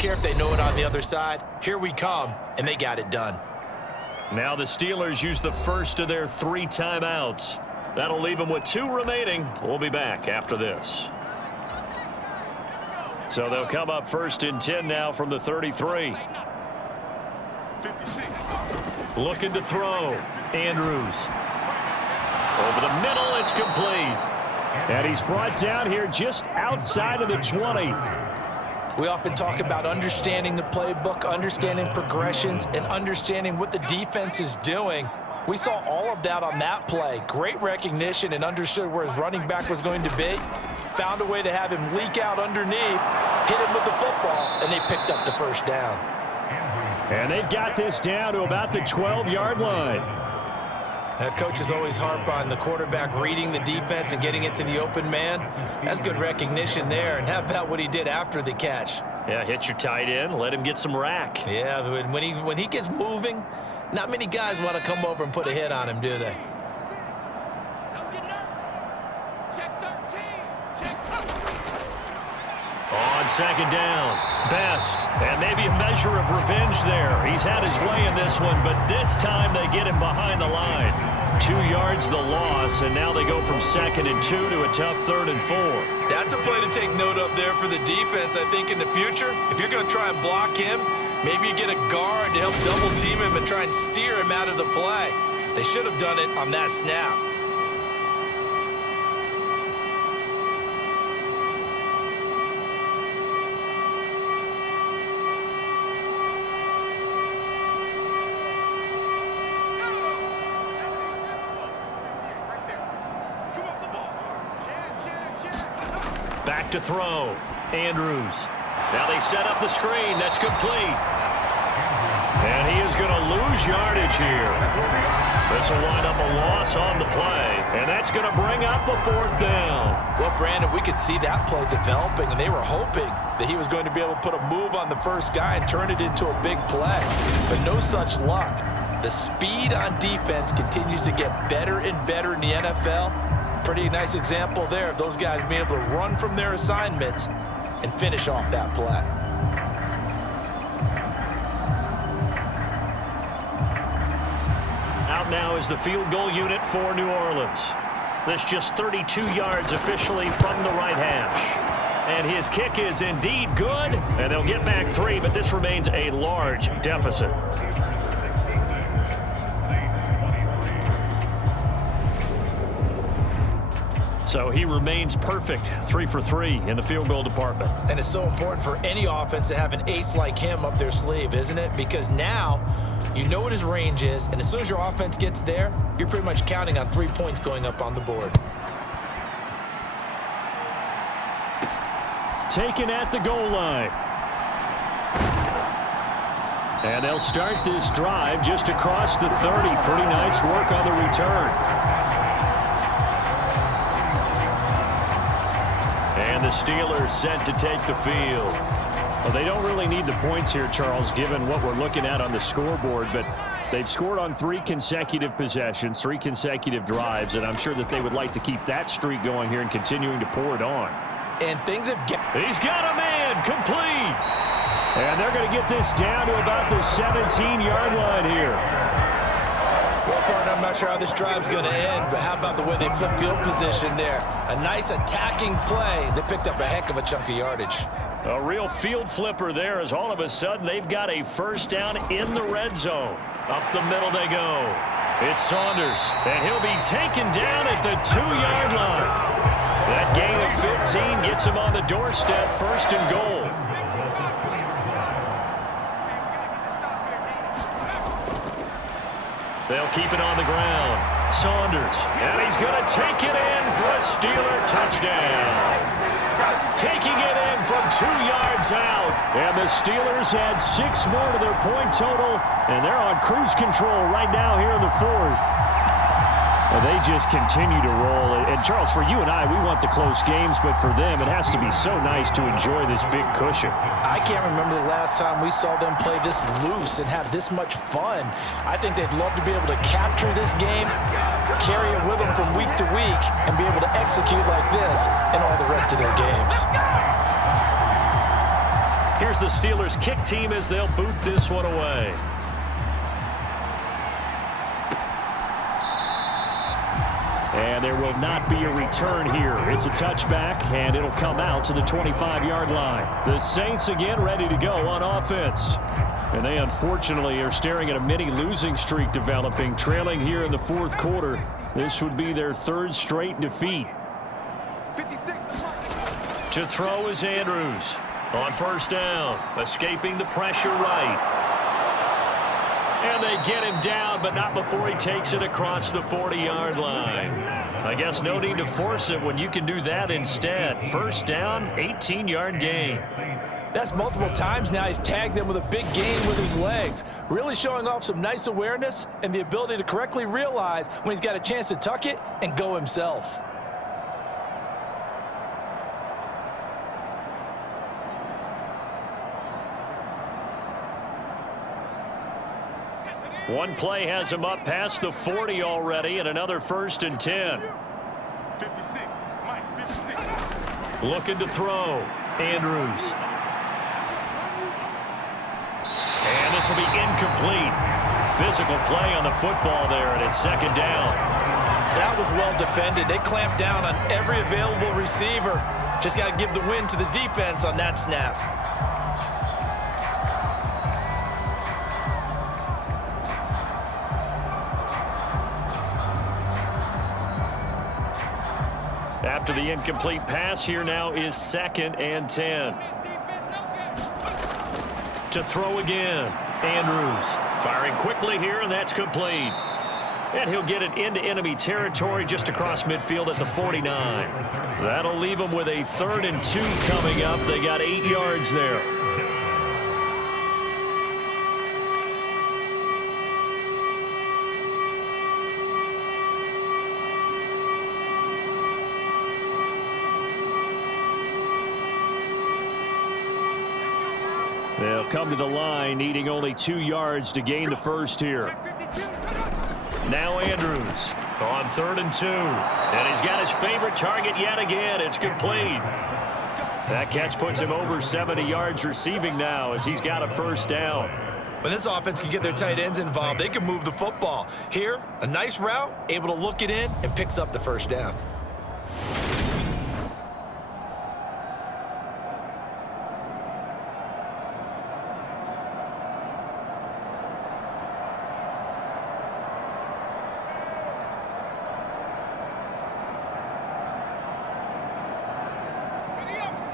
care if they know it on the other side. Here we come, and they got it done. Now the Steelers use the first of their 3 timeouts. That'll leave them with 2 remaining. We'll be back after this. So they'll come up 1st and 10 now from the 33. Looking to throw. Andrews. Over the middle, it's complete. And he's brought down here just outside of the 20. We often talk about understanding the playbook, understanding progressions, and understanding what the defense is doing. We saw all of that on that play. Great recognition and understood where his running back was going to be. Found a way to have him leak out underneath, hit him with the football, and they picked up the first down. And they've got this down to about the 12-yard line. Coaches always harp on the quarterback reading the defense and getting it to the open man. That's good recognition there. And how about what he did after the catch? Yeah, hit your tight end, let him get some rack. Yeah, when he gets moving, not many guys want to come over and put a hit on him, do they? Don't get nervous. Check 13. Check 13. On 2nd down, Best. And maybe a measure of revenge there. He's had his way in this one, but this time they get him behind the line. 2 yards the loss, and now they go from 2nd and 2 to a tough 3rd and 4. That's a play to take note of there for the defense, I think, in the future. If you're going to try and block him, maybe you get a guard to help double team him and try and steer him out of the play. They should have done it on that snap. Back to throw. Andrews. Now they set up the screen. That's complete. And he is going to lose yardage here. This will wind up a loss on the play. And that's going to bring up a 4th down. Well, Brandon, we could see that play developing, and they were hoping that he was going to be able to put a move on the first guy and turn it into a big play. But no such luck. The speed on defense continues to get better and better in the NFL. Pretty nice example there of those guys being able to run from their assignments and finish off that play. Out now is the field goal unit for New Orleans. This just 32 yards officially from the right hash. And his kick is indeed good, and they'll get back 3, but this remains a large deficit. So he remains perfect, 3 for 3 in the field goal department. And it's so important for any offense to have an ace like him up their sleeve, isn't it? Because now you know what his range is, and as soon as your offense gets there, you're pretty much counting on 3 points going up on the board. Taken at the goal line. And they'll start this drive just across the 30. Pretty nice work on the return. And the Steelers set to take the field. Well, they don't really need the points here, Charles, given what we're looking at on the scoreboard, but they've scored on 3 consecutive possessions, 3 consecutive drives, and I'm sure that they would like to keep that streak going here and continuing to pour it on. And things have He's got a man, complete. And they're going to get this down to about the 17-yard line here. Well, partner, I'm not sure how this drive's going to end, but how about the way they flip field position there? A nice attacking play. They picked up a heck of a chunk of yardage. A real field flipper there as all of a sudden they've got a first down in the red zone. Up the middle they go. It's Saunders, and he'll be taken down at the 2-yard line. That gain of 15 gets him on the doorstep, 1st and goal. They'll keep it on the ground. Saunders, and he's going to take it in for a Steeler touchdown. Taking it in from 2 yards out. And the Steelers add 6 more to their point total, and they're on cruise control right now here in the 4th. Well, they just continue to roll. And, Charles, for you and I, we want the close games, but for them, it has to be so nice to enjoy this big cushion. I can't remember the last time we saw them play this loose and have this much fun. I think they'd love to be able to capture this game, carry it with them from week to week, and be able to execute like this in all the rest of their games. Here's the Steelers kick team as they'll boot this one away. And there will not be a return here. It's a touchback, and it'll come out to the 25-yard line. The Saints again ready to go on offense. And they unfortunately are staring at a mini losing streak developing, trailing here in the fourth quarter. This would be their third straight defeat. To throw is Andrews. On first down, escaping the pressure right. And they get him down, but not before he takes it across the 40-yard line. I guess no need to force it when you can do that instead. First down, 18-yard gain. That's multiple times now he's tagged them with a big gain with his legs. Really showing off some nice awareness and the ability to correctly realize when he's got a chance to tuck it and go himself. One play has him up past the 40 already, and another 1st and 10. 56, Mike, 56. Looking to throw. Andrews. And this will be incomplete. Physical play on the football there, and it's second down. That was well defended. They clamped down on every available receiver. Just got to give the win to the defense on that snap. After the incomplete pass, here now is 2nd and 10. To throw again. Andrews firing quickly here, and that's complete. And he'll get it into enemy territory just across midfield at the 49. That'll leave them with a 3rd and 2 coming up. They got 8 yards there. They'll come to the line, needing only 2 yards to gain the first here. Now Andrews on 3rd and 2. And he's got his favorite target yet again. It's complete. That catch puts him over 70 yards receiving now as he's got a first down. When this offense can get their tight ends involved, they can move the football. Here, a nice route, able to look it in, and picks up the first down.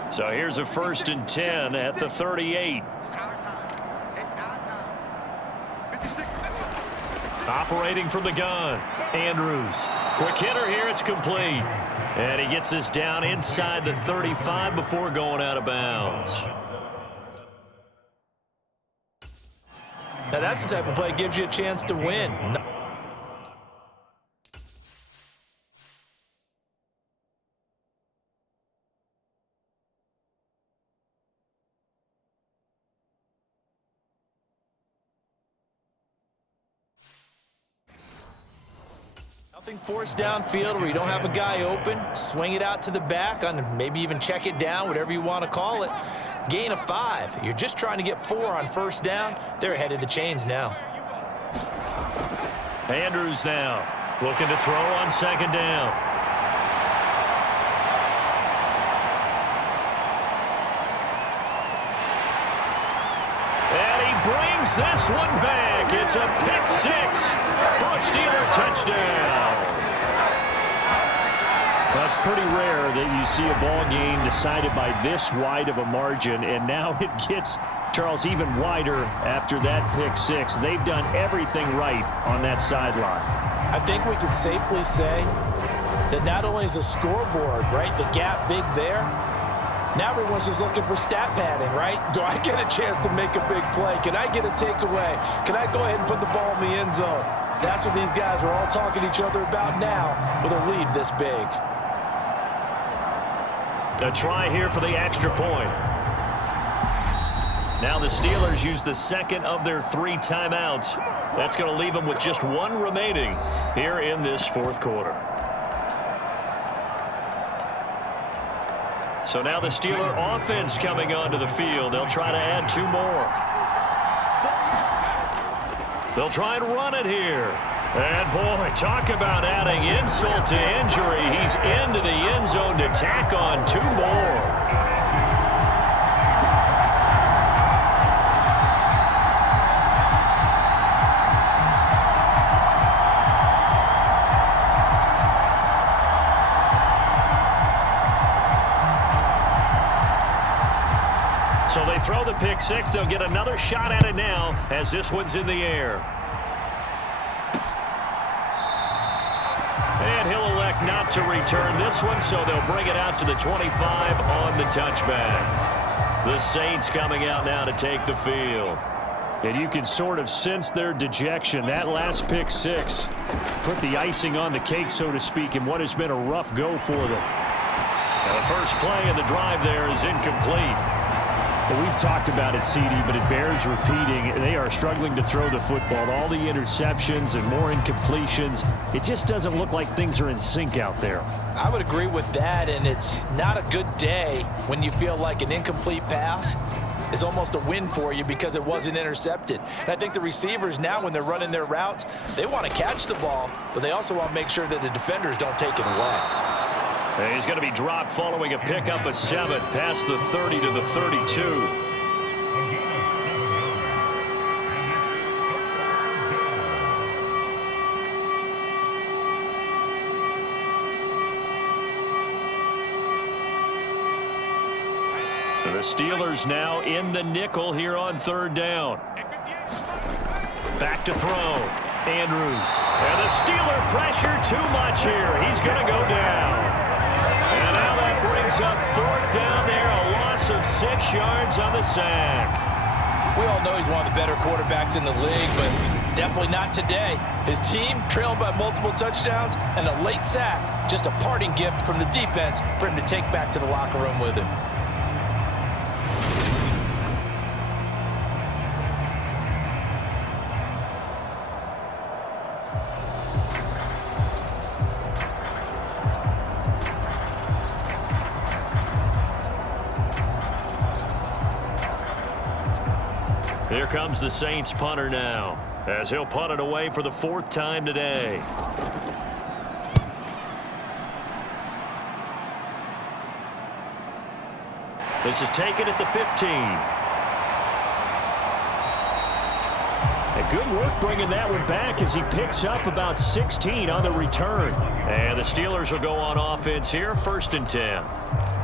So here's a 1st and 10 at the 38. It's our time. It's our time. 56. Operating from the gun. Andrews. Quick hitter here. It's complete. And he gets this down inside the 35 before going out of bounds. Now that's the type of play that gives you a chance to win. Nothing forced downfield where you don't have a guy open. Swing it out to the back, on maybe even check it down, whatever you want to call it. Gain of 5. You're just trying to get 4 on first down. They're ahead of the chains now. Andrews now looking to throw on 2nd down. And he brings this one back. It's a pick 6 for a Steeler touchdown. That's pretty rare that you see a ball game decided by this wide of a margin, and now it gets, Charles, even wider after that pick 6. They've done everything right on that sideline. I think we can safely say that not only is the scoreboard, right, the gap big there, now everyone's just looking for stat padding, right? Do I get a chance to make a big play? Can I get a takeaway? Can I go ahead and put the ball in the end zone? That's what these guys are all talking to each other about now with a lead this big. A try here for the extra point. Now the Steelers use the 2nd of their 3 timeouts. That's going to leave them with just 1 remaining here in this 4th quarter. So now the Steeler offense coming onto the field. They'll try to add 2 more. They'll try and run it here. And, boy, talk about adding insult to injury. He's into the end zone to tack on 2 more. So they throw the pick six. They'll get another shot at it now as this one's in the air. And he'll elect not to return this one, so they'll bring it out to the 25 on the touchback. The Saints coming out now to take the field. And you can sort of sense their dejection. That last pick six put the icing on the cake, so to speak, in what has been a rough go for them. Now the first play of the drive there is incomplete. Well, we've talked about it, CD, but it bears repeating. They are struggling to throw the football. All the interceptions and more incompletions. It just doesn't look like things are in sync out there. I would agree with that, and it's not a good day when you feel like an incomplete pass is almost a win for you because it wasn't intercepted. And I think the receivers now, when they're running their routes, they want to catch the ball, but they also want to make sure that the defenders don't take it away. And he's going to be dropped following a pickup of 7 past the 30 to the 32. The Steelers now in the nickel here on 3rd down. Back to throw. Andrews. And the Steeler pressure too much here. He's going to go down. And now that brings up 4th down there, a loss of 6 yards on the sack. We all know he's one of the better quarterbacks in the league, but definitely not today. His team trailing by multiple touchdowns and a late sack, just a parting gift from the defense for him to take back to the locker room with him. Here comes the Saints punter now, as he'll punt it away for the 4th time today. This is taken at the 15. And good work bringing that one back as he picks up about 16 on the return. And the Steelers will go on offense here, 1st and 10.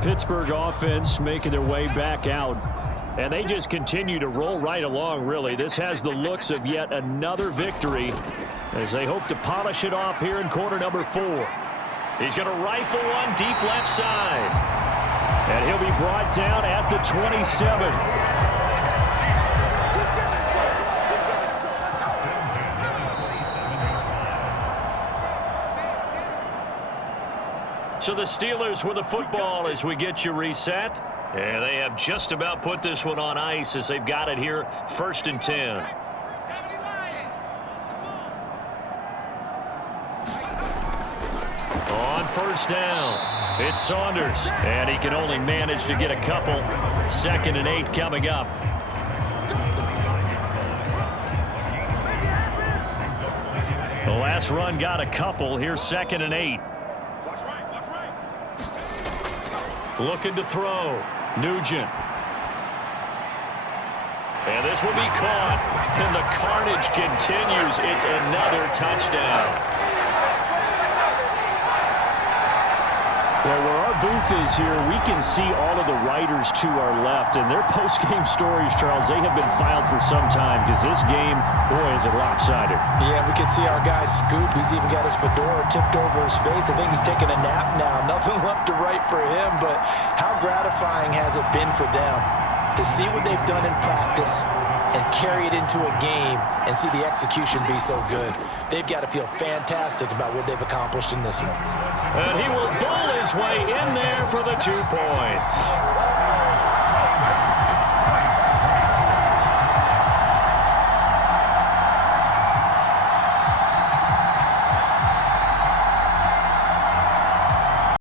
Pittsburgh offense making their way back out. And they just continue to roll right along, really. This has the looks of yet another victory as they hope to polish it off here in quarter number 4. He's going to rifle one deep left side. And he'll be brought down at the 27. So the Steelers with the football as we get you reset. And they have just about put this one on ice as they've got it here, 1st and 10. On 1st down, it's Saunders. And he can only manage to get a couple. 2nd and 8 coming up. The last run got a couple. Here's 2nd and 8. Looking to throw. Nugent. And this will be caught. And the carnage continues. It's another touchdown. Well, where our booth is here, we can see all of the writers to our left. And their post-game stories, Charles, they have been filed for some time because this game, boy, is it lopsided. Yeah, we can see our guy Scoop. He's even got his fedora tipped over his face. I think he's taking a nap now. Nothing left to write for him, but how gratifying has it been for them to see what they've done in practice and carry it into a game and see the execution be so good. They've got to feel fantastic about what they've accomplished in this one. And he will bowl his way in there for the 2 points.